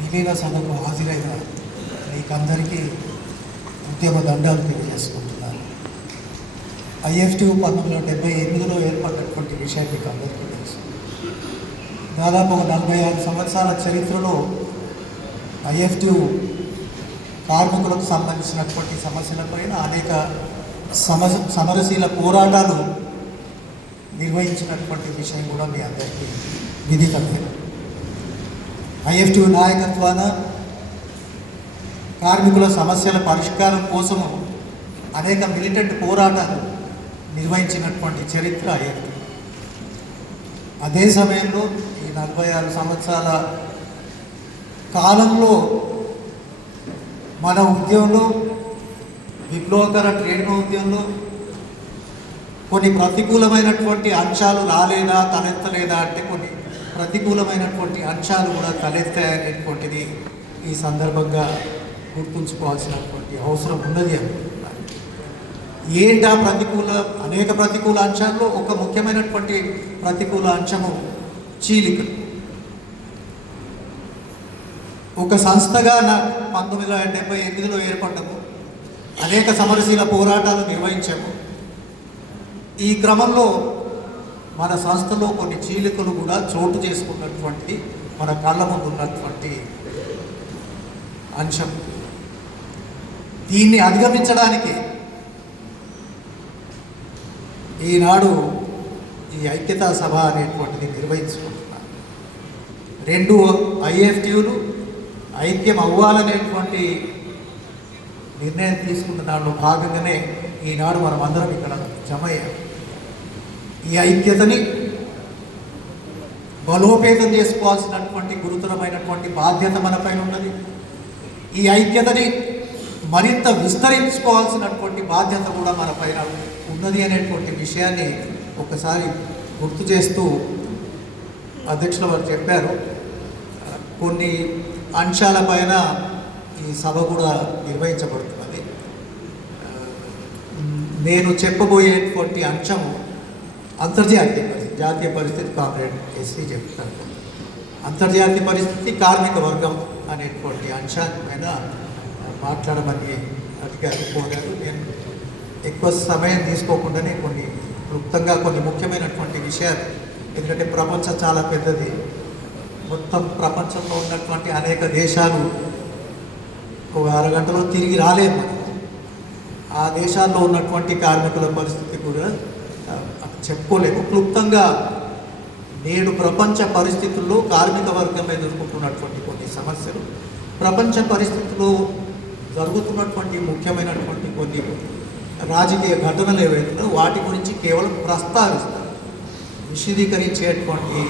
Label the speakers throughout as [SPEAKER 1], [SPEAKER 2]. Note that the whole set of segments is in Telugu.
[SPEAKER 1] విలీన సభకు హాజరైన మీకందరికీ ఉద్యమ దండాలు తెలియజేసుకుంటున్నాను. ఐఎఫ్టీ పంతొమ్మిది వందల డెబ్బై ఎనిమిదిలో ఏర్పడినటువంటి విషయం మీకు అందరికీ తెలుసు. దాదాపు ఒక నలభై ఆరు సంవత్సరాల చరిత్రలో ఐఎఫ్టీ కార్మికులకు సంబంధించినటువంటి సమస్యలపైన అనేక సమ సమరశీల పోరాటాలు నిర్వహించినటువంటి విషయం కూడా మీ అందరికీ విదితమే ఐఎఫ్టీ నాయకత్వాన కార్మికుల సమస్యల పరిష్కారం కోసము అనేక మిలిటెంట్ పోరాటాలు నిర్వహించినటువంటి చరిత్ర ఐఎఫ్టీ అదే సమయంలో ఈ నలభై ఆరు సంవత్సరాల కాలంలో మన ఉద్యమంలో విప్లవకర ట్రేడ్ ఉద్యమంలో కొన్ని ప్రతికూలమైనటువంటి అంశాలు రాలేదా తలెత్తలేదా అంటే కొన్ని ప్రతికూలమైనటువంటి అంశాలు కూడా తలెత్తాయనేటువంటిది ఈ సందర్భంగా గుర్తుంచుకోవాల్సినటువంటి అవసరం ఉన్నది అనుకుంటున్నాను. ఏంటా ప్రతికూల అనేక ప్రతికూల అంశాల్లో ఒక ముఖ్యమైనటువంటి ప్రతికూల అంశము చీలికలు ఒక సంస్థగా నా పంతొమ్మిది వందల డెబ్బై ఎనిమిదిలో ఏర్పడ్డము అనేక సమరశీల పోరాటాలు నిర్వహించాము. ఈ క్రమంలో మన సంస్థలో కొన్ని చీలికలు కూడా చోటు చేసుకున్నటువంటి మన కళ్ళ ముందు ఉన్నటువంటి అంశం. దీన్ని అధిగమించడానికి ఈనాడు ఈ ఐక్యతా సభ అనేటువంటిది నిర్వహించుకుంటున్నాను రెండు ఐఎఫ్టీలు ఐక్యం అవ్వాలనేటువంటి నిర్ణయం తీసుకున్న దాంట్లో భాగంగానే ఈనాడు మనం అందరం ఇక్కడ జమ అయ్యాం. ఈ ఐక్యతని బలోపేతం చేసుకోవాల్సినటువంటి గురుతరమైనటువంటి బాధ్యత మనపైన ఉన్నది. ఈ ఐక్యతని మరింత విస్తరించుకోవాల్సినటువంటి బాధ్యత కూడా మనపైన ఉన్నది అనేటువంటి విషయాన్ని ఒకసారి గుర్తు చేస్తూ అధ్యక్షుల వారు చెప్పారు. కొన్ని అంశాలపైన ఈ సభ కూడా నిర్వహించబడుతున్నది. నేను చెప్పబోయేటువంటి అంశము అంతర్జాతీయ పరిస్థితి జాతీయ పరిస్థితి కామ్రేడ్ చేసి చెప్తాను అంతర్జాతీయ పరిస్థితి కార్మిక వర్గం అనేటువంటి అంశాన్ని పైన మాట్లాడమని అధికారులు కోరారు. నేను ఎక్కువ సమయం తీసుకోకుండానే కొన్ని క్లుప్తంగా కొన్ని ముఖ్యమైనటువంటి విషయాలు ఎందుకంటే ప్రపంచం చాలా పెద్దది. మొత్తం ప్రపంచంలో ఉన్నటువంటి అనేక దేశాలు ఒక అరగంటలో తిరిగి రాలేము ఆ దేశాల్లో ఉన్నటువంటి కార్మికుల పరిస్థితి కూడా చెప్పుకోలేము. క్లుప్తంగా నేడు ప్రపంచ పరిస్థితుల్లో కార్మిక వర్గం ఎదుర్కొంటున్నటువంటి కొన్ని సమస్యలు ప్రపంచ పరిస్థితుల్లో జరుగుతున్నటువంటి ముఖ్యమైనటువంటి కొన్ని రాజకీయ ఘటనలు ఏవైతే వాటి గురించి కేవలం ప్రస్తావిస్తారు. విశదీకరించేటువంటి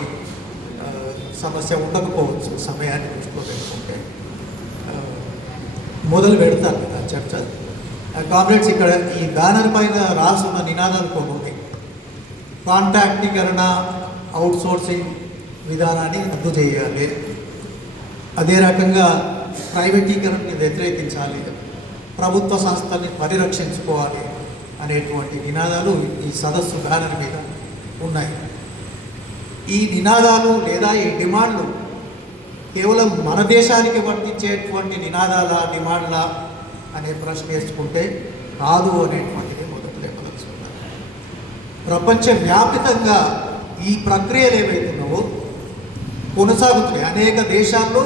[SPEAKER 1] సమస్య ఉండకపోవచ్చు సమయాన్ని దృష్టిలో మొదలు పెడతారు కదా చర్చ కామ్రేడ్స్ ఇక్కడ ఈ బ్యానర్ పైన రాసున్న నినాదాలు కొన్ని కాంట్రాక్టీకరణ అవుట్సోర్సింగ్ విధానాన్ని రద్దు చేయాలి. అదే రకంగా ప్రైవేటీకరణని వ్యతిరేకించాలి. ప్రభుత్వ సంస్థల్ని పరిరక్షించుకోవాలి అనేటువంటి నినాదాలు ఈ సదస్సు బ్యానర్ మీద ఉన్నాయి. ఈ నినాదాలు లేదా ఈ డిమాండ్లు కేవలం మన దేశానికి వర్తించేటువంటి నినాదాల డిమాండ్ల అనే ప్రశ్న వేసుకుంటే కాదు అనేటువంటి ప్రపంచవ్యాప్తంగా ఈ ప్రక్రియలు ఏవైతున్నావో కొనసాగుతున్నాయి. అనేక దేశాల్లో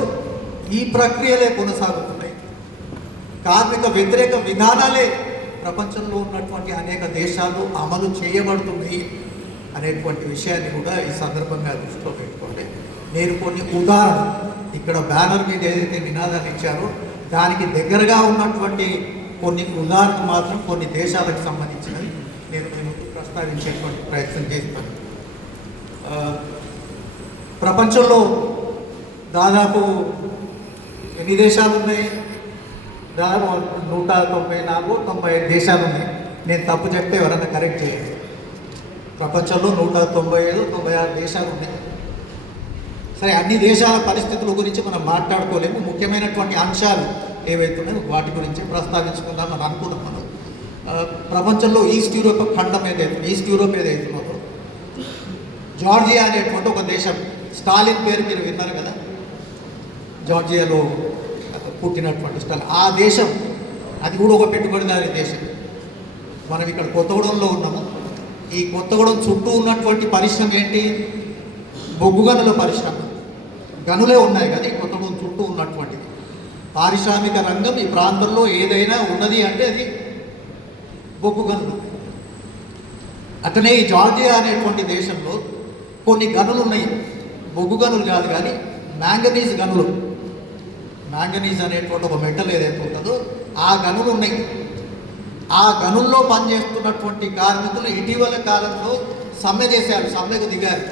[SPEAKER 1] ఈ ప్రక్రియలే కొనసాగుతున్నాయి. కార్మిక వ్యతిరేక విధానాలే ప్రపంచంలో ఉన్నటువంటి అనేక దేశాల్లో అమలు చేయబడుతున్నాయి అనేటువంటి విషయాన్ని కూడా ఈ సందర్భంగా దృష్టిలో పెట్టుకోండి. నేను కొన్ని ఉదాహరణ ఇక్కడ బ్యానర్ మీద ఏదైతే నినాదాలు ఇచ్చారో దానికి దగ్గరగా ఉన్నటువంటి కొన్ని ఉదాహరణ మాత్రం కొన్ని దేశాలకు సంబంధించిన నేను ప్రయత్నం చేస్తాను ప్రపంచంలో దాదాపు ఎన్ని దేశాలు ఉన్నాయి? దాదాపు నూట తొంభై నాలుగు తొంభై ఐదు దేశాలు ఉన్నాయి. నేను తప్పు చెప్తే ఎవరైనా కరెక్ట్ చేయాలి ప్రపంచంలో నూట తొంభై ఐదు తొంభై ఆరు దేశాలు ఉన్నాయి. సరే అన్ని దేశాల పరిస్థితుల గురించి మనం మాట్లాడుకోలేము. ముఖ్యమైనటువంటి అంశాలు ఏవైతే ఉన్నాయో వాటి గురించి ప్రస్తావించుకుందాం అని అనుకున్నాం మనం ప్రపంచంలో ఈస్ట్ యూరోప్ ఖండం ఏదైతే ఈస్ట్ యూరోప్ ఏదైతే మాకు జార్జియా అనేటువంటి ఒక దేశం. స్టాలిన్ పేరు మీరు విన్నారు కదా? జార్జియాలో పుట్టినటువంటి స్టాలిన్ ఆ దేశం అది కూడా ఒక పెట్టుబడిదారి దేశం. మనం ఇక్కడ కొత్తగూడెంలో ఉన్నాము. ఈ కొత్తగూడెం చుట్టూ ఉన్నటువంటి పరిశ్రమ ఏంటి? బొగ్గు గనుల పరిశ్రమ. గనులే ఉన్నాయి కదా ఈ కొత్తగూడెం చుట్టూ ఉన్నటువంటిది. పారిశ్రామిక రంగం ఈ ప్రాంతంలో ఏదైనా ఉన్నది అంటే అది బొగ్గు గనులు అతనే ఈ జార్జియా అనేటువంటి దేశంలో కొన్ని గనులు ఉన్నాయి బొగ్గు గనులు కాదు కానీ మ్యాంగనీస్ గనులు. మ్యాంగనీస్ అనేటువంటి ఒక మెటల్ ఏదైతే ఉంటుందో ఆ గనులు ఉన్నాయి ఆ గనుల్లో పనిచేస్తున్నటువంటి కార్మికులు ఇటీవల కాలంలో సమ్మె చేశారు సమ్మెకు దిగారు.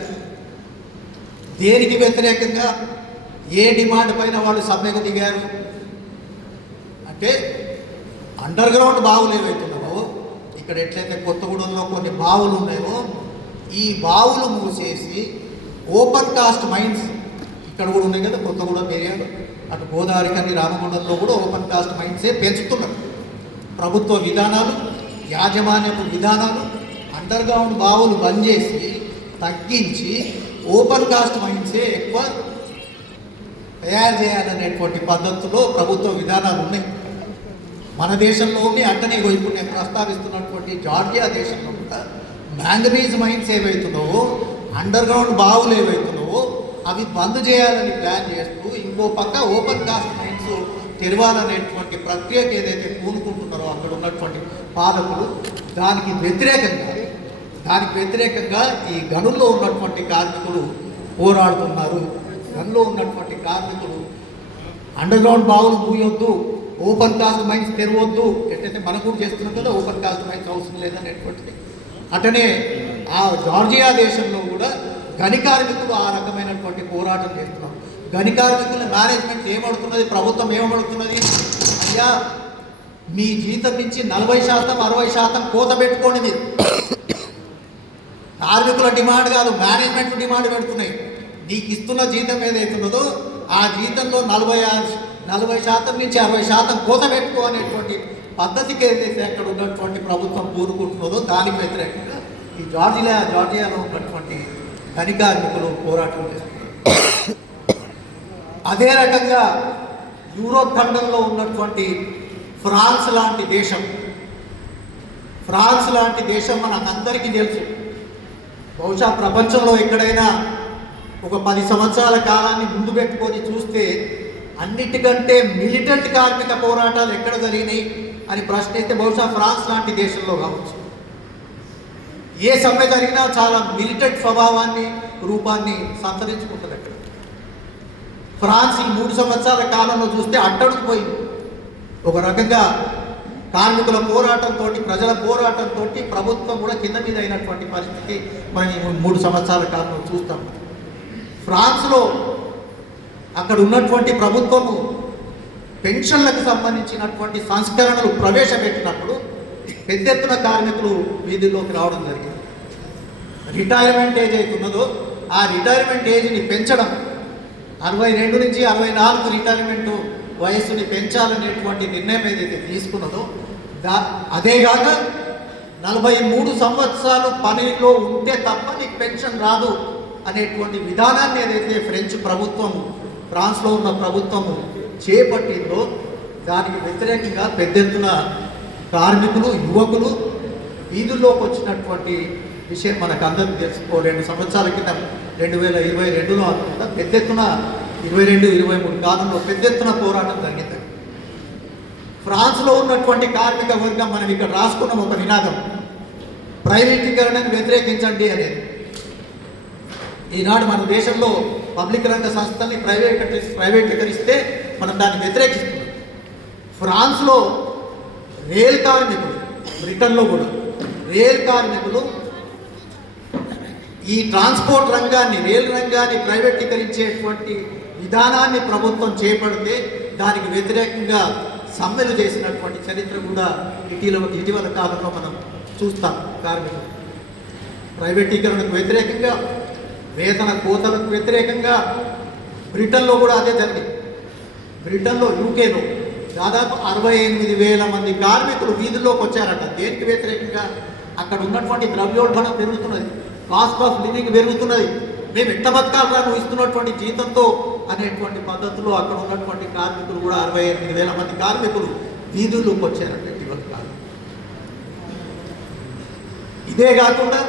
[SPEAKER 1] దేనికి వ్యతిరేకంగా ఏ డిమాండ్ పైన వాళ్ళు సమ్మెకు దిగారు? అంటే అండర్ గ్రౌండ్ బావులు ఇక్కడ ఎట్లయితే కొత్తగూడెంలో కొన్ని బావులు ఉన్నాయో ఈ బావులు మూసేసి ఓపెన్ కాస్ట్ మైన్స్ ఇక్కడ కూడా ఉన్నాయి కదా కొత్తగూడెం ఏరియాలో అటు గోదావరి కానీ రామగుండంలో కూడా ఓపెన్ కాస్ట్ మైండ్సే పెంచుతున్నారు. ప్రభుత్వ విధానాలు యాజమాన్యపు విధానాలు అండర్గ్రౌండ్ బావులు బంద్ చేసి తగ్గించి ఓపెన్ కాస్ట్ మైండ్సే ఎక్కువ తయారు చేయాలనేటువంటి పద్ధతిలో ప్రభుత్వ విధానాలు ఉన్నాయి. మన దేశంలోనే అట్టనే ఇగో ఇప్పుడు నేను ప్రస్తావిస్తున్నటువంటి జార్జియా దేశంలో కూడా మ్యాంగనీస్ మైన్స్ ఏవైతున్నావో అండర్ గ్రౌండ్ బావులు ఏవైతున్నావో అవి బంద్ చేయాలని ప్లాన్ చేస్తూ ఇంకో పక్క ఓపెన్ కాస్ట్ మైన్స్ తెరవాలనేటువంటి ప్రక్రియకు ఏదైతే పూనుకుంటున్నారో అక్కడ ఉన్నటువంటి పాలకులు దానికి వ్యతిరేకంగా దానికి వ్యతిరేకంగా ఈ గనుల్లో ఉన్నటువంటి కార్మికులు పోరాడుతున్నారు. గనుల్లో ఉన్నటువంటి కార్మికులు అండర్ గ్రౌండ్ బావులు మూయొద్దు. ఓపెన్ కాస్ట్ మైన్స్ తెరవద్దు ఎట్లయితే మనం కూడా చేస్తున్నాం కదా ఓపెన్ కాస్ట్ మైన్స్ అవసరం లేదనేటువంటిది. అటనే ఆ జార్జియా దేశంలో కూడా గని కార్మికులు ఆ రకమైనటువంటి పోరాటం చేస్తున్నాం గని కార్మికుల మేనేజ్మెంట్ ఏమడుతున్నది? ప్రభుత్వం ఏమడుతున్నది? అయ్యా మీ జీతం నుంచి నలభై శాతం అరవై శాతం కోత పెట్టుకోండి మీరు. కార్మికుల డిమాండ్ కాదు మేనేజ్మెంట్ డిమాండ్ పెడుతున్నాయి. నీకు ఇస్తున్న జీతం ఏదైతున్నదో ఆ జీతంలో నలభై ఆరు నలభై శాతం నుంచి అరవై శాతం కోత పెట్టుకో అనేటువంటి పద్ధతికి ఏదైతే అక్కడ ఉన్నటువంటి ప్రభుత్వం పూనుకుంటున్నదో దానికి వ్యతిరేకంగా ఈ జార్జియా జార్జియాలో ఉన్నటువంటి ఖని కార్మికులు పోరాటం చేస్తున్నారు. అదే రకంగా యూరోప్ ఖండంలో ఉన్నటువంటి ఫ్రాన్స్ లాంటి దేశం ఫ్రాన్స్ లాంటి దేశం మనకందరికీ తెలుసు. బహుశా ప్రపంచంలో ఎక్కడైనా ఒక పది సంవత్సరాల కాలాన్ని ముందు పెట్టుకొని చూస్తే అన్నిటికంటే మిలిటెంట్ కార్మిక పోరాటాలు ఎక్కడ జరిగినాయి అని ప్రశ్నిస్తే బహుశా ఫ్రాన్స్ లాంటి దేశంలో కావచ్చు. ఏ సమ్మె జరిగినా చాలా మిలిటెంట్ స్వభావాన్ని రూపాన్ని సంతరించుకుంటుంది అక్కడ. ఫ్రాన్స్ ఈ మూడు సంవత్సరాల కాలంలో చూస్తే అట్టడుకుపోయింది ఒక రకంగా కార్మికుల పోరాటంతో ప్రజల పోరాటంతో ప్రభుత్వం కూడా కింద మీద అయినటువంటి పరిస్థితి మనం మూడు సంవత్సరాల కాలంలో చూస్తాం. ఫ్రాన్స్లో అక్కడ ఉన్నటువంటి ప్రభుత్వము పెన్షన్లకు సంబంధించినటువంటి సంస్కరణలు ప్రవేశపెట్టినప్పుడు పెద్ద ఎత్తున కార్మికులు వీధుల్లోకి రావడం జరిగింది. రిటైర్మెంట్ ఏజ్ అవుతున్నదో ఆ రిటైర్మెంట్ ఏజ్ని పెంచడం అరవై రెండు నుంచి అరవై నాలుగు రిటైర్మెంట్ వయస్సుని పెంచాలనేటువంటి నిర్ణయం ఏదైతే తీసుకున్నదో దా అదేగాక నలభై మూడు సంవత్సరాలు పనిలో ఉంటే తప్ప నీకు పెన్షన్ రాదు అనేటువంటి విధానాన్ని ఏదైతే ఫ్రెంచ్ ప్రభుత్వం ఫ్రాన్స్లో ఉన్న ప్రభుత్వము చేపట్టిందో దానికి వ్యతిరేకంగా పెద్ద ఎత్తున కార్మికులు యువకులు వీధుల్లోకి వచ్చినటువంటి విషయం మనకు అందరికీ తెలుసుకో రెండు సంవత్సరాల కింద రెండు వేల ఇరవై రెండులో అనుకుంటా పెద్ద ఎత్తున ఇరవై రెండు ఇరవై మూడు కాలంలో పెద్ద ఎత్తున పోరాటం జరిగింది. ఫ్రాన్స్లో ఉన్నటువంటి కార్మిక వర్గం మనం ఇక్కడ రాసుకున్నాం ఒక నినాదం ప్రైవేటీకరణను వ్యతిరేకించండి అనేది. ఈనాడు మన దేశంలో పబ్లిక్ రంగ సంస్థల్ని ప్రైవేట్ ప్రైవేటీకరిస్తే మనం దాన్ని వ్యతిరేకిస్తున్నాం. ఫ్రాన్స్లో రేల్ కార్మికులు బ్రిటన్లో కూడా రేల్ కార్మికులు ఈ ట్రాన్స్పోర్ట్ రంగాన్ని రైల్ రంగాన్ని ప్రైవేటీకరించేటువంటి విధానాన్ని ప్రభుత్వం చేపడితే దానికి వ్యతిరేకంగా సమ్మెలు చేసినటువంటి చరిత్ర కూడా ఇటీవల ఇటీవల కాలంలో మనం చూస్తాం కార్మికులు. ప్రైవేటీకరణకు వ్యతిరేకంగా వేతన కోతలకు వ్యతిరేకంగా బ్రిటన్లో కూడా అదే జరిగింది. బ్రిటన్లో యూకేలో దాదాపు అరవై ఎనిమిది వేల మంది కార్మికులు వీధుల్లోకి వచ్చారట. దేనికి వ్యతిరేకంగా? అక్కడ ఉన్నటువంటి ద్రవ్యోల్బణం పెరుగుతున్నది. కాస్ట్ ఆఫ్ లివింగ్ పెరుగుతున్నది. మేము ఎట్ట బతకాలరా నువ్వు ఇస్తున్నటువంటి జీతంతో అనేటువంటి పద్ధతిలో అక్కడ ఉన్నటువంటి కార్మికులు కూడా అరవై ఎనిమిది వేల మంది కార్మికులు వీధుల్లోకి వచ్చారంటే ఇటీవల కాలం ఇదే కాకుండా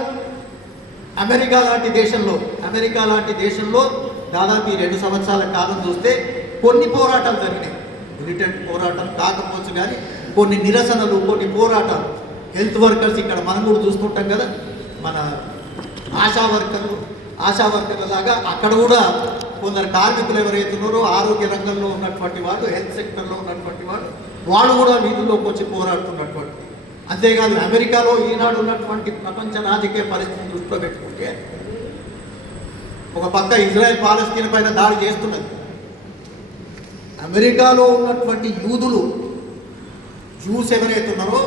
[SPEAKER 1] అమెరికా లాంటి దేశంలో అమెరికా లాంటి దేశంలో దాదాపు ఈ రెండు సంవత్సరాల కాలం చూస్తే కొన్ని పోరాటాలు జరిగినాయి. మిలిటెంట్ పోరాటం కాకపోవచ్చు కానీ కొన్ని నిరసనలు కొన్ని పోరాటాలు. హెల్త్ వర్కర్స్ ఇక్కడ మనం కూడా చూస్తుంటాం కదా మన ఆశా వర్కర్లు ఆశా వర్కర్ల లాగా అక్కడ కూడా కొందరు కార్మికులు ఎవరైతే ఉన్నారో ఆరోగ్య రంగంలో ఉన్నటువంటి వాళ్ళు హెల్త్ సెక్టర్లో ఉన్నటువంటి వాళ్ళు వాళ్ళు కూడా వీధుల్లోకి వచ్చి పోరాడుతున్నటువంటి అంతేకాదు అమెరికాలో ఈనాడు ఉన్నటువంటి ప్రపంచ రాజకీయ పరిస్థితిని దృష్టిలో పెట్టుకుంటే ఒక పక్క ఇజ్రాయెల్ పాలస్తీన్ పైన దాడి చేస్తున్నది. అమెరికాలో ఉన్నటువంటి యూదులు జ్యూస్ ఎవరైతే ఉన్నారో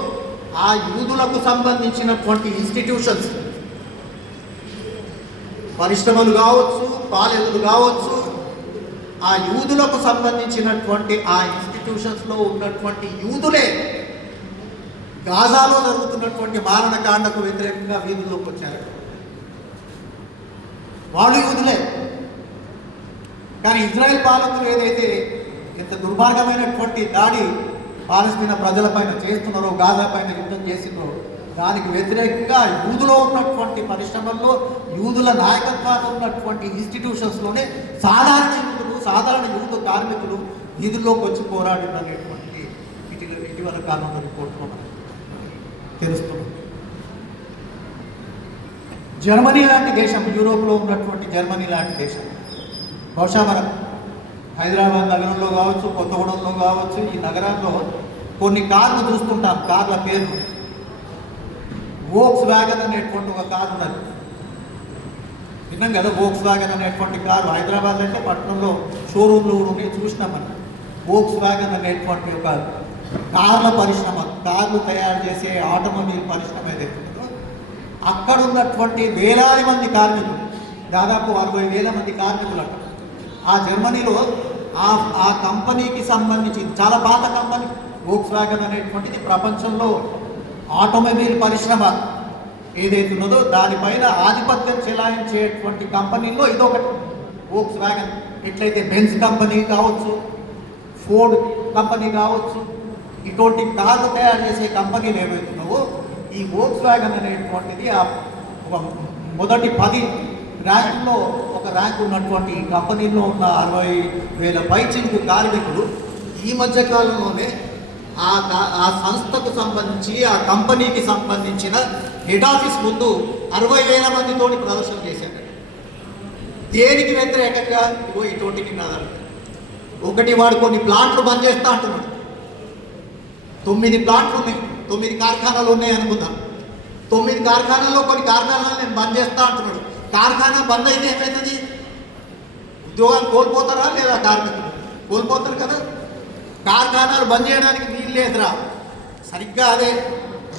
[SPEAKER 1] ఆ యూదులకు సంబంధించినటువంటి ఇన్స్టిట్యూషన్స్ పరిశ్రమలు కావచ్చు కాలేజీలు కావచ్చు ఆ యూదులకు సంబంధించినటువంటి ఆ ఇన్స్టిట్యూషన్స్లో ఉన్నటువంటి యూదులే గాజాలో జరుగుతున్నటువంటి మారణకాండకు వ్యతిరేకంగా వీధుల్లోకి వచ్చారు. వాళ్ళు యూదులే. కానీ ఇజ్రాయెల్ పాలకులు ఏదైతే ఇంత దుర్మార్గమైనటువంటి దాడి పాలస్తీనా ప్రజలపైన చేస్తున్నారో గాజా పైన యుద్ధం చేసిందో దానికి వ్యతిరేకంగా యూదులో ఉన్నటువంటి పరిశ్రమల్లో యూదుల నాయకత్వాలు ఉన్నటువంటి ఇన్స్టిట్యూషన్స్లోనే సాధారణ యూదులు సాధారణ యూదు కార్మికులు వీధుల్లోకి వచ్చి పోరాడినటువంటి ఇటీవల ఇటీవల కాలంలో రిపోర్ట్లో మనకు తెలుస్తుంది. జర్మనీ లాంటి దేశం యూరోప్లో ఉన్నటువంటి జర్మనీ లాంటి దేశం. బహుశా మనం హైదరాబాద్ నగరంలో కావచ్చు కొత్తగూడెంలో కావచ్చు ఈ నగరాల్లో కొన్ని కార్లు చూస్తుంటాం కార్ల పేర్లు. వోక్స్ వ్యాగన్ అనేటువంటి ఒక కారు ఉన్నది. విన్నాం కదా వోక్స్ వ్యాగన్ అనేటువంటి కారు? హైదరాబాద్ అంటే పట్టణంలో షోరూమ్లో కూడా చూసినాం మనం. వోక్స్ వ్యాగన్ అనేటువంటి ఒక కార్ల పరిశ్రమ కార్లు తయారు చేసే ఆటోమొబైల్ పరిశ్రమ ఏదైతే ఉందో అక్కడ ఉన్నటువంటి వేలాది మంది కార్మికులు దాదాపు అరవై వేల మంది కార్మికులు అక్కడ. ఆ జర్మనీలో ఆ ఆ కంపెనీకి సంబంధించి చాలా పాత కంపెనీ వోక్స్ వ్యాగన్ అనేటువంటిది ప్రపంచంలో ఆటోమొబైల్ పరిశ్రమ ఏదైతే ఉన్నదో దానిపైన ఆధిపత్యం చెలాయించేటువంటి కంపెనీల్లో ఇదొకటి. వోక్స్ వ్యాగన్ ఎట్లయితే బెంజ్ కంపెనీ కావచ్చు ఫోర్డ్ కంపెనీ కావచ్చు ఇటువంటి కార్లు తయారు చేసే కంపెనీలు ఏవైతున్నావో ఈ వోక్స్ వ్యాగన్ అనేటువంటిది ఆ ఒక మొదటి పది ర్యాంకులో ఒక ర్యాంక్ ఉన్నటువంటి కంపెనీలో ఉన్న అరవై వేల పైచింపు కార్మికులు ఈ మధ్య కాలంలోనే ఆ ఆ సంస్థకు సంబంధించి ఆ కంపెనీకి సంబంధించిన హెడ్ ఆఫీస్ ముందు అరవై వేల మందితోటి ప్రదర్శన చేశారు. దేనికి వ్యతిరేకంగా ఇగో ఇటువంటి నినాదాలు ఒకటి వాడు కొన్ని ప్లాంట్లు బంద్ చేస్తా అంటున్నాడు. తొమ్మిది ప్లాంట్లు ఉన్నాయి. తొమ్మిది కార్ఖానాలు ఉన్నాయి అనుకుందాం తొమ్మిది కార్ఖానాల్లో కొన్ని కార్ఖానాలు నేను బంద్ చేస్తా అంటున్నాడు. కార్ఖానా బంద్ అయితే ఏమవుతుంది ఉద్యోగాలు కోల్పోతారా లేదా కార్మికులు? కోల్పోతారు కదా. కార్ఖానాలు బంద్ చేయడానికి వీలు లేదురా. సరిగ్గా అదే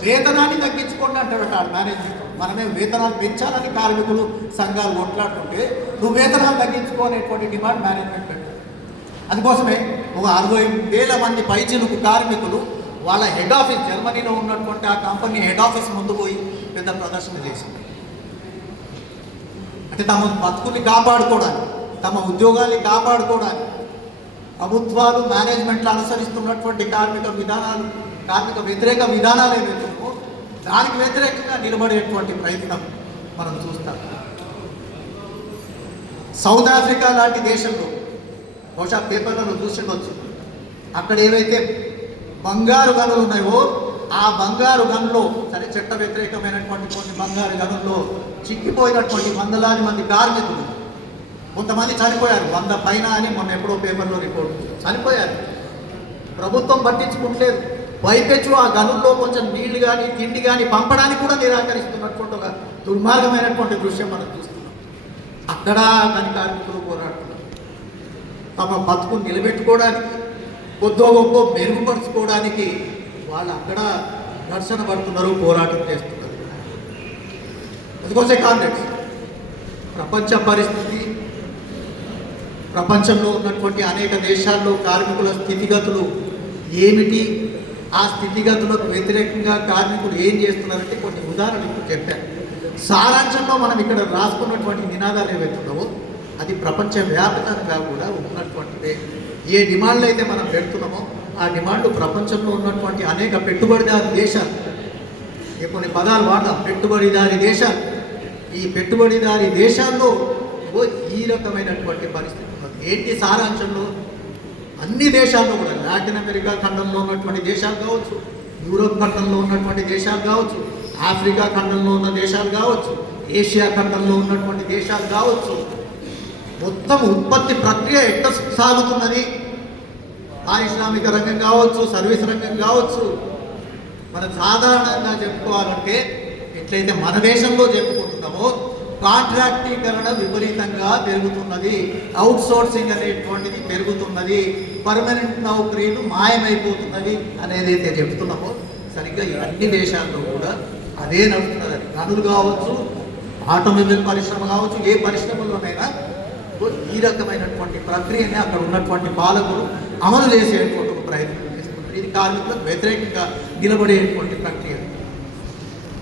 [SPEAKER 1] వేతనాన్ని తగ్గించుకోండి అంటాడు మేనేజ్మెంట్ మనమే వేతనాలు పెంచాలని కార్మికులు సంఘాలు కొట్లాడుతుంటే నువ్వు వేతనాలు తగ్గించుకోనేటువంటి డిమాండ్ మేనేజ్మెంట్ పెట్టాడు. అందుకోసమే ఒక అరవై వేల మంది పైచిలుకు కార్మికులు వాళ్ళ హెడ్ ఆఫీస్ జర్మనీలో ఉన్నటువంటి ఆ కంపెనీ హెడ్ ఆఫీస్ ముందు పోయి పెద్ద ప్రదర్శన చేసింది. అంటే తమ బతుకుని కాపాడుకోవడానికి తమ ఉద్యోగాన్ని కాపాడుకోవడానికి ప్రభుత్వాలు మేనేజ్మెంట్లు అనుసరిస్తున్నటువంటి కార్మిక విధానాలు కార్మిక వ్యతిరేక విధానాలు ఏవైతున్నాయో దానికి వ్యతిరేకంగా నిలబడేటువంటి ప్రయత్నం మనం చూస్తాం. సౌత్ ఆఫ్రికా లాంటి దేశంలో బహుశా పేపర్లను చూసిండొచ్చు. అక్కడ ఏవైతే బంగారు గనులు ఉన్నాయో. ఆ బంగారు గనుల్లో సరే చట్ట వ్యతిరేకమైనటువంటి కొన్ని బంగారు గనుల్లో చిక్కిపోయినటువంటి వందలాది మంది కార్మికులు. కొంతమంది చనిపోయారు. వంద పైన అని మొన్న ఎప్పుడో పేపర్లో రిపోర్ట్. చనిపోయారు. ప్రభుత్వం పట్టించుకుంటలేదు. పైపెచ్చు ఆ గనుల్లో కొంచెం నీళ్ళు కానీ తిండి కానీ పంపడానికి కూడా నిరాకరిస్తున్నటువంటి ఒక దుర్మార్గమైనటువంటి దృశ్యం మనం చూస్తున్నాం. అక్కడ దాని కార్మికులు పోరాడుతున్నారు. తమ బతుకు నిలబెట్టుకోవడానికి కొద్దో గొప్ప మెరుగుపరుచుకోవడానికి వాళ్ళు అక్కడ ఘర్షణ పడుతున్నారు పోరాటం చేస్తున్నారు. అందుకోసే కాంగ్రెస్ ప్రపంచ పరిస్థితి ప్రపంచంలో ఉన్నటువంటి అనేక దేశాల్లో కార్మికుల స్థితిగతులు ఏమిటి ఆ స్థితిగతులకు వ్యతిరేకంగా కార్మికులు ఏం చేస్తున్నారంటే కొన్ని ఉదాహరణలు ఇప్పుడు చెప్పాను. సారాంశంలో మనం ఇక్కడ రాసుకున్నటువంటి నినాదాలు ఏవైతే ఉన్నావో అది ప్రపంచవ్యాప్తంగా కూడా ఉన్నటువంటిదే ఏ డిమాండ్లు అయితే మనం పెడుతున్నామో ఆ డిమాండ్లు ప్రపంచంలో ఉన్నటువంటి అనేక పెట్టుబడిదారు దేశాలు. ఈ కొన్ని పదాలు వాడదాం. పెట్టుబడిదారి దేశాలు. ఈ పెట్టుబడిదారి దేశాల్లో ఓ ఈ రకమైనటువంటి పరిస్థితి ఉన్నది. ఏంటి సారాంశంలో? అన్ని దేశాల్లో కూడా లాటిన్ అమెరికా ఖండంలో ఉన్నటువంటి దేశాలు కావచ్చు యూరోప్ ఖండంలో ఉన్నటువంటి దేశాలు కావచ్చు ఆఫ్రికా ఖండంలో ఉన్న దేశాలు కావచ్చు ఏషియా ఖండంలో ఉన్నటువంటి దేశాలు కావచ్చు మొత్తం ఉత్పత్తి ప్రక్రియ ఎట్ట సాగుతున్నది? పారిశ్రామిక రంగం కావచ్చు సర్వీస్ రంగం కావచ్చు. మనం సాధారణంగా చెప్పుకోవాలంటే ఎట్లయితే మన దేశంలో చెప్పుకుంటున్నామో కాంట్రాక్టీకరణ విపరీతంగా పెరుగుతున్నది. అవుట్ సోర్సింగ్ అనేటువంటిది పెరుగుతున్నది. పర్మనెంట్ నౌకరీలు మాయమైపోతున్నది అనేదైతే చెప్తున్నామో సరిగ్గా అన్ని దేశాల్లో కూడా అదే నడుస్తున్నది. గనులు కావచ్చు ఆటోమొబైల్ పరిశ్రమ కావచ్చు ఏ పరిశ్రమలోనైనా ఈ రకమైనటువంటి ప్రక్రియని అక్కడ ఉన్నటువంటి పాలకులు అమలు చేసేటువంటి ఒక ప్రయత్నం చేస్తున్నారు. ఇది కార్మికులకు వ్యతిరేకంగా నిలబడేటువంటి ప్రక్రియ.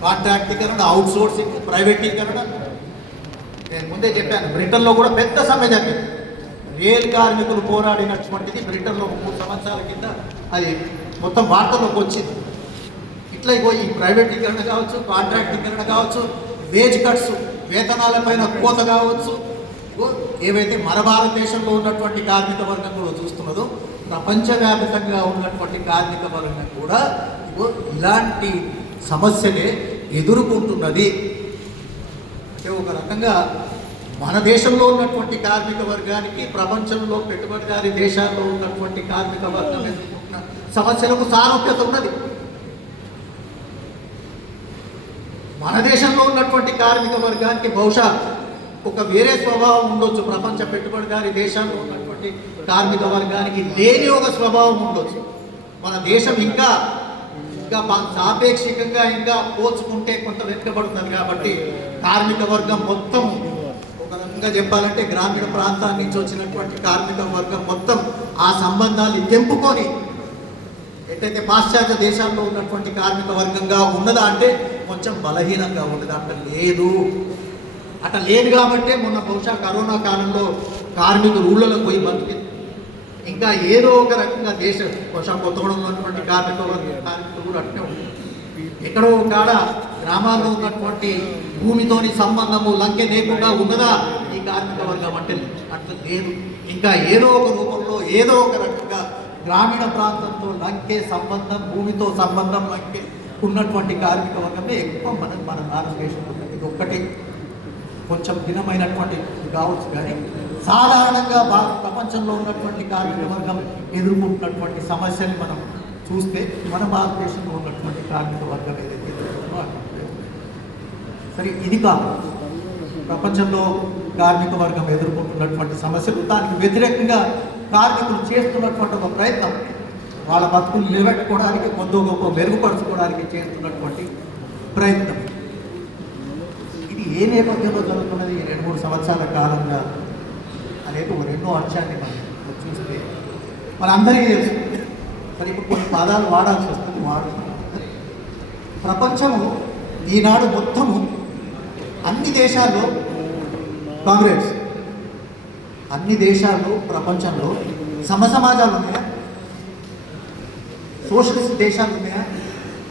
[SPEAKER 1] కాంట్రాక్టీకరణ అవుట్సోర్సింగ్ ప్రైవేటీకరణ. నేను ముందే చెప్పాను బ్రిటన్లో కూడా పెద్ద సమ్మె జరిగింది. రియల్ కార్మికులు పోరాడినటువంటిది బ్రిటన్లో మూడు సంవత్సరాల కింద అది మొత్తం వార్తల్లోకి వచ్చింది. ఇట్లా ఇగో ఈ ప్రైవేటీకరణ కావచ్చు కాంట్రాక్టీకరణ కావచ్చు వేజ్ కట్స్ వేతనాలపైన కోత కావచ్చు ఏవైతే మన భారతదేశంలో ఉన్నటువంటి కార్మిక వర్గం కూడా చూస్తున్నదో ప్రపంచవ్యాప్తంగా ఉన్నటువంటి కార్మిక వర్గం కూడా ఇలాంటి సమస్యనే ఎదుర్కొంటున్నది. అంటే ఒక రకంగా మన దేశంలో ఉన్నటువంటి కార్మిక వర్గానికి ప్రపంచంలో పెట్టుబడిదారి దేశాల్లో ఉన్నటువంటి కార్మిక వర్గం ఎదుర్కొంటున్న సమస్యలకు సారూప్యత ఉన్నది. మన దేశంలో ఉన్నటువంటి కార్మిక వర్గానికి బహుశా ఒక వేరే స్వభావం ఉండొచ్చు. ప్రపంచ పెట్టుబడిదారి దేశాల్లో ఉన్నటువంటి కార్మిక వర్గానికి లేని ఒక స్వభావం ఉండొచ్చు. మన దేశం ఇంకా ఇంకా సాపేక్షికంగా ఇంకా పోల్చుకుంటే కొంత వెనుకబడుతుంది కాబట్టి కార్మిక వర్గం మొత్తం ఒక రకంగా చెప్పాలంటే గ్రామీణ ప్రాంతాల నుంచి వచ్చినటువంటి కార్మిక వర్గం మొత్తం ఆ సంబంధాన్ని తెంపుకొని ఎట్టయితే పాశ్చాత్య దేశాల్లో ఉన్నటువంటి కార్మిక వర్గంగా ఉన్నదా అంటే కొంచెం బలహీనంగా ఉండదు అంటే లేదు. అట్లా లేదు కాబట్టే మొన్న బహుశా కరోనా కాలంలో కార్మికులు ఊళ్ళలో పోయి బతికి ఇంకా ఏదో ఒక రకంగా దేశ బహుశా కొత్తగూడెంలో ఉన్నటువంటి కార్మికులు కార్మికులు కూడా అట్టే ఉంటుంది ఎక్కడో కాడ గ్రామాల్లో ఉన్నటువంటి భూమితోని సంబంధము లంకె లేకుండా ఉన్నదా ఈ కార్మిక వర్గం అంటే అట్లా లేదు. ఇంకా ఏదో ఒక రూపంలో ఏదో ఒక రకంగా గ్రామీణ ప్రాంతంతో లంకే సంబంధం భూమితో సంబంధం లంకే ఉన్నటువంటి కార్మిక వర్గమే ఎక్కువ మన మన భారతదేశంలో ఉన్నది. ఇది ఒక్కటి. కొంచెం భిన్నమైనటువంటి కావచ్చు కానీ సాధారణంగా భా ప్రపంచంలో ఉన్నటువంటి కార్మిక వర్గం ఎదుర్కొంటున్నటువంటి సమస్యని మనం చూస్తే మన భారతదేశంలో ఉన్నటువంటి కార్మిక వర్గం ఏదైతే ఎదుర్కొంటుందో సరే ఇది కాదు. ప్రపంచంలో కార్మిక వర్గం ఎదుర్కొంటున్నటువంటి సమస్యలు దానికి వ్యతిరేకంగా కార్మికులు చేస్తున్నటువంటి ఒక ప్రయత్నం వాళ్ళ బతుకులు నిలబెట్టుకోవడానికి కొద్ది గొప్ప మెరుగుపరుచుకోవడానికి చేస్తున్నటువంటి ప్రయత్నం. ఏ నేపథ్యంలో జరుగుతున్నది ఈ రెండు మూడు సంవత్సరాల కాలంగా అనేది ఒక రెండో అంశాన్ని మనం చూస్తే మనందరికీ తెలుసు. మరి ఇప్పుడు కొన్ని పదాలు వాడాల్సి వస్తుంది వాడుతున్నాం ప్రపంచము ఈనాడు మొత్తము అన్ని దేశాల్లో కాంగ్రెస్ అన్ని దేశాల్లో ప్రపంచంలో సమసమాజాలు ఉన్నాయా? సోషలిస్ట్ దేశాలు ఉన్నాయా?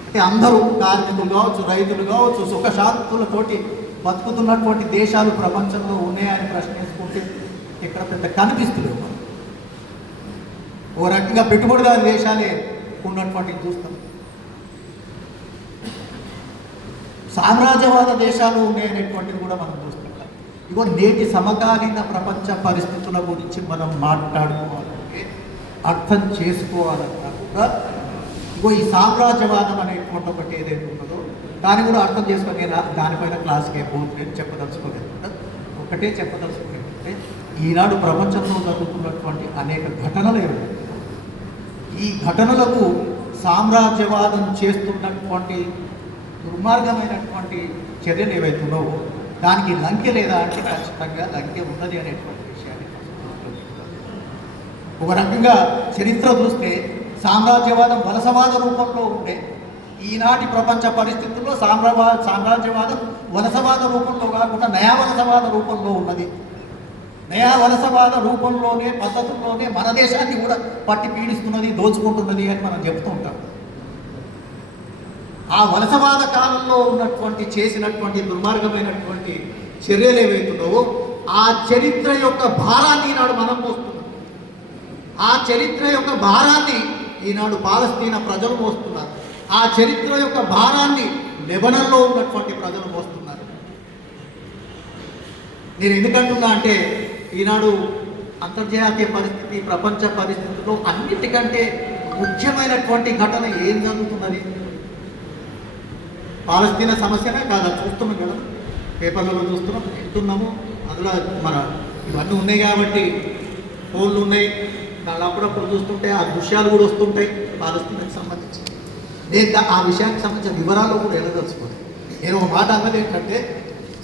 [SPEAKER 1] అంటే అందరూ కార్మికులు కావచ్చు రైతులు కావచ్చు సుఖశాంతులతోటి బతుకుతున్నటువంటి దేశాలు ప్రపంచంలో ఉన్నాయని ప్రశ్నించుకుంటే ఇక్కడ పెద్ద కనిపిస్తలేవు మనం ఓ రకంగా పెట్టుబడిదారు దేశాలే ఉన్నటువంటి చూస్తాం. సామ్రాజ్యవాద దేశాలు ఉన్నాయనేటువంటిది కూడా మనం చూస్తున్నాం ఇగో నేటి సమకాలీన ప్రపంచ పరిస్థితుల గురించి మనం మాట్లాడుకోవాలంటే అర్థం చేసుకోవాలన్నా కూడా ఇగో ఈ సామ్రాజ్యవాదం అనేటువంటి ఒకటి ఏదైతే ఉన్నదో దాన్ని కూడా అర్థం చేసుకొని దానిపైన క్లాస్కి పోతుంది చెప్పదలుచుకోలేదు. ఒకటే చెప్పదలుచుకునేటంటే ఈనాడు ప్రపంచంలో జరుగుతున్నటువంటి అనేక ఘటనలు ఏవి ఈ ఘటనలకు సామ్రాజ్యవాదం చేస్తున్నటువంటి దుర్మార్గమైనటువంటి చర్యలు ఏవైతే దానికి లంకె లేదా అంటే ఖచ్చితంగా లంకె ఉన్నది అనేటువంటి విషయాన్ని ఒక రకంగా చరిత్ర చూస్తే సామ్రాజ్యవాదం వలసవాద రూపంలో ఉండే ఈనాటి ప్రపంచ పరిస్థితుల్లో సామ్రాజ్య సామ్రాజ్యవాదం వలసవాద రూపంలో కాకుండా నయా వలసవాద రూపంలో ఉన్నది. నయా వలసవాద రూపంలోనే పద్ధతుల్లోనే మన దేశాన్ని కూడా పట్టి పీడిస్తున్నది దోచుకుంటున్నది అని మనం చెప్తూ ఉంటాం. ఆ వలసవాద కాలంలో ఉన్నటువంటి చేసినటువంటి దుర్మార్గమైనటువంటి చర్యలు ఏవైతున్నావో ఆ చరిత్ర యొక్క భారాన్ని ఈనాడు మనం మోస్తున్నాం. ఆ చరిత్ర యొక్క భారాన్ని ఈనాడు పాలస్తీన ప్రజలు మోస్తున్నారు. ఆ చరిత్ర యొక్క భారాన్ని లెబనన్లో ఉన్నటువంటి ప్రజలు మోస్తున్నారు. నేను ఎందుకంటున్నా అంటే ఈనాడు అంతర్జాతీయ పరిస్థితి ప్రపంచ పరిస్థితుల్లో అన్నిటికంటే ముఖ్యమైనటువంటి ఘటన ఏం జరుగుతున్నది? పాలస్తీనా సమస్యనే కాదు చూస్తున్నాం కదా. పేపర్లలో చూస్తున్నాం వింటున్నాము. అందులో మన ఇవన్నీ ఉన్నాయి కాబట్టి ఫోన్లు ఉన్నాయి. దాని అప్పుడప్పుడు చూస్తుంటే ఆ దృశ్యాలు కూడా వస్తుంటాయి. పాలస్తీనాకి సంబంధించి నేను ఆ విషయానికి సంబంధించిన వివరాలు కూడా వెళ్ళదలుచుకోండి నేను ఒక మాట అన్నది ఏంటంటే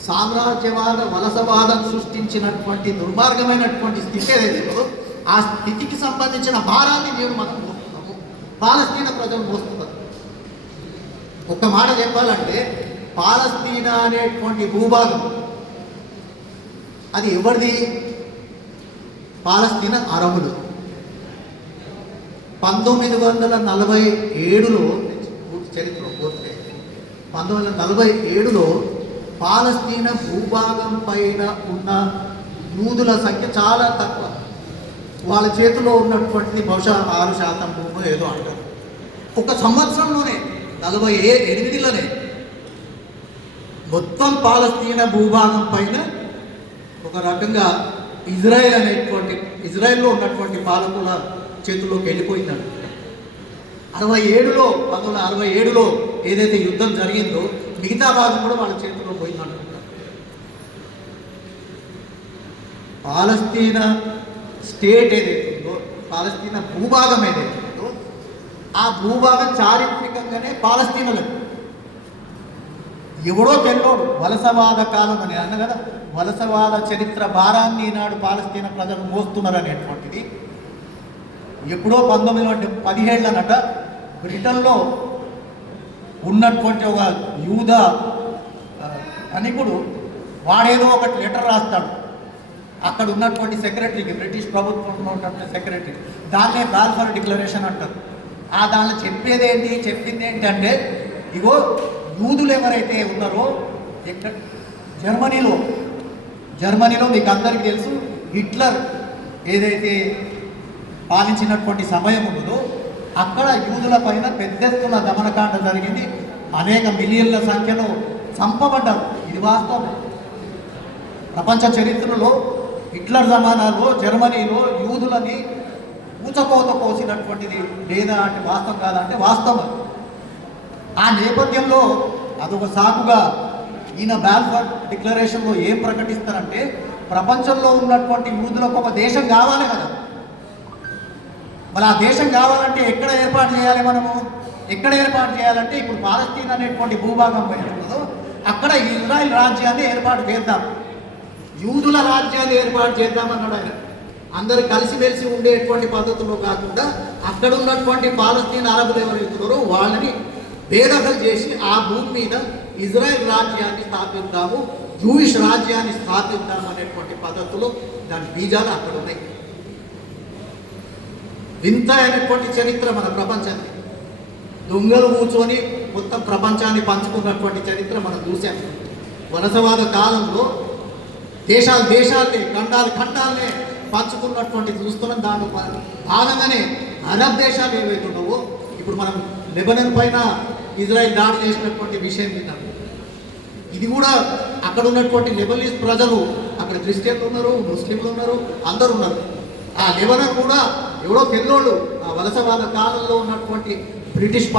[SPEAKER 1] సామ్రాజ్యవాద వలసవాదం సృష్టించినటువంటి దుర్మార్గమైనటువంటి స్థితి ఏదైతే ఆ స్థితికి సంబంధించిన భారాన్ని నేను మనం మోస్తున్నాము. పాలస్తీనా ప్రజలు మోస్తున్నారు. ఒక్క మాట చెప్పాలంటే పాలస్తీనా అనేటువంటి భూభాగం అది ఎవరిది? పాలస్తీనా అరబులు. పంతొమ్మిది వందల నలభై ఏడులో పంతొమ్మిది వందల నలభై ఏడులో పాలస్తీన భూభాగం పైన ఉన్న యూదుల సంఖ్య చాలా తక్కువ. వాళ్ళ చేతిలో ఉన్నటువంటిది బహుశా ఆరు శాతం భూమి ఏదో అంటారు. ఒక సంవత్సరంలోనే నలభై ఏ ఎనిమిదిలోనే మొత్తం పాలస్తీనా భూభాగం పైన ఒక రకంగా ఇజ్రాయెల్ అనేటువంటి ఇజ్రాయెల్లో ఉన్నటువంటి పాలకుల చేతుల్లోకి వెళ్ళిపోయిందంట. అరవై ఏడులో పంతొమ్మిది వందల అరవై ఏడులో ఏదైతే యుద్ధం జరిగిందో మిగతా భాగం కూడా వాళ్ళ చేతిలో పోయిందంటున్నారు పాలస్తీనా స్టేట్ ఏదైతే ఉందో పాలస్తీనా భూభాగం ఏదైతే ఉందో ఆ భూభాగం చారిత్రకంగానే పాలస్తీనలకు ఎవడో తెల్లోడు వలసవాద కాలం అని అన్న కదా వలసవాద చరిత్ర భారాన్ని ఈనాడు పాలస్తీన ప్రజలు మోస్తున్నారు అనేటువంటిది. ఎప్పుడో పంతొమ్మిది వందల పదిహేళ్ళనట బ్రిటన్లో ఉన్నటువంటి ఒక యూద ధనికుడు వాడేదో ఒకటి లెటర్ రాస్తాడు. అక్కడ ఉన్నటువంటి సెక్రటరీకి బ్రిటిష్ ప్రభుత్వంలో ఉన్నటువంటి సెక్రటరీ దాన్నే బాల్ఫర్ డిక్లరేషన్ అంటారు. ఆ దానిలో చెప్పేది ఏంటి చెప్పింది ఏంటంటే ఇగో యూదులు ఎవరైతే ఉన్నారో ఎక్కడ జర్మనీలో జర్మనీలో మీకు అందరికీ తెలుసు హిట్లర్ ఏదైతే పాలించినటువంటి సమయం ఉందో అక్కడ యూదుల పైన పెద్ద ఎత్తున దమనకాండ జరిగింది. అనేక మిలియన్ల సంఖ్యలో చంపబడ్డారు. ఇది వాస్తవం ప్రపంచ చరిత్రలో హిట్లర్ జమానాలో జర్మనీలో యూదులని ఊచకోత కోసినటువంటిది లేదా అంటే వాస్తవం కాదంటే వాస్తవం ఆ నేపథ్యంలో అదొక సాకుగా ఈయన బ్యాల్ఫర్ డిక్లరేషన్లో ఏం ప్రకటిస్తారంటే ప్రపంచంలో ఉన్నటువంటి యూదులకు ఒక దేశం కావాలి కదా. మరి ఆ దేశం కావాలంటే ఎక్కడ ఏర్పాటు చేయాలి మనము? ఎక్కడ ఏర్పాటు చేయాలంటే ఇప్పుడు పాలస్తీన్ అనేటువంటి భూభాగం పోయినప్పుడు అక్కడ ఇజ్రాయెల్ రాజ్యాన్ని ఏర్పాటు చేద్దాం. యూదుల రాజ్యాన్ని ఏర్పాటు చేద్దామన్నాడు ఆయన. అందరు కలిసిమెలిసి ఉండేటువంటి పద్ధతిలో కాకుండా అక్కడ ఉన్నటువంటి పాలస్తీన్ అరబులు ఎవరైతున్నారో వాళ్ళని బేదఖలు చేసి ఆ భూమి మీద ఇజ్రాయెల్ రాజ్యాన్ని స్థాపిద్దాము జూయిష్ రాజ్యాన్ని స్థాపిద్దాం అనేటువంటి పద్ధతులు దాని బీజాలు అక్కడ ఉన్నాయి. వింత అయినటువంటి చరిత్ర మన ప్రపంచానికి. దొంగలు కూర్చొని మొత్తం ప్రపంచాన్ని పంచుకున్నటువంటి చరిత్ర మనం చూసాం వలసవాద కాలంలో దేశాలు దేశాల్ని ఖండాలు ఖండాలనే పంచుకున్నటువంటి చూస్తున్నాం. దాంట్లో భాగంగానే అరబ్ దేశాలు ఏవైతే ఇప్పుడు మనం లెబనన్ పైన ఇజ్రాయెల్ దాడి చేసినటువంటి విషయం విన్నాం. ఇది కూడా అక్కడ ఉన్నటువంటి లెబనీస్ ప్రజలు అక్కడ క్రిస్టియన్లు ఉన్నారు ముస్లింలు ఉన్నారు అందరు ఉన్నారు. ఆ లెబనన్ కూడా ఎవడో పిల్లోడు ఆ వలసవాద కాలంలో ఉన్నటువంటి బ్రిటిష్ పా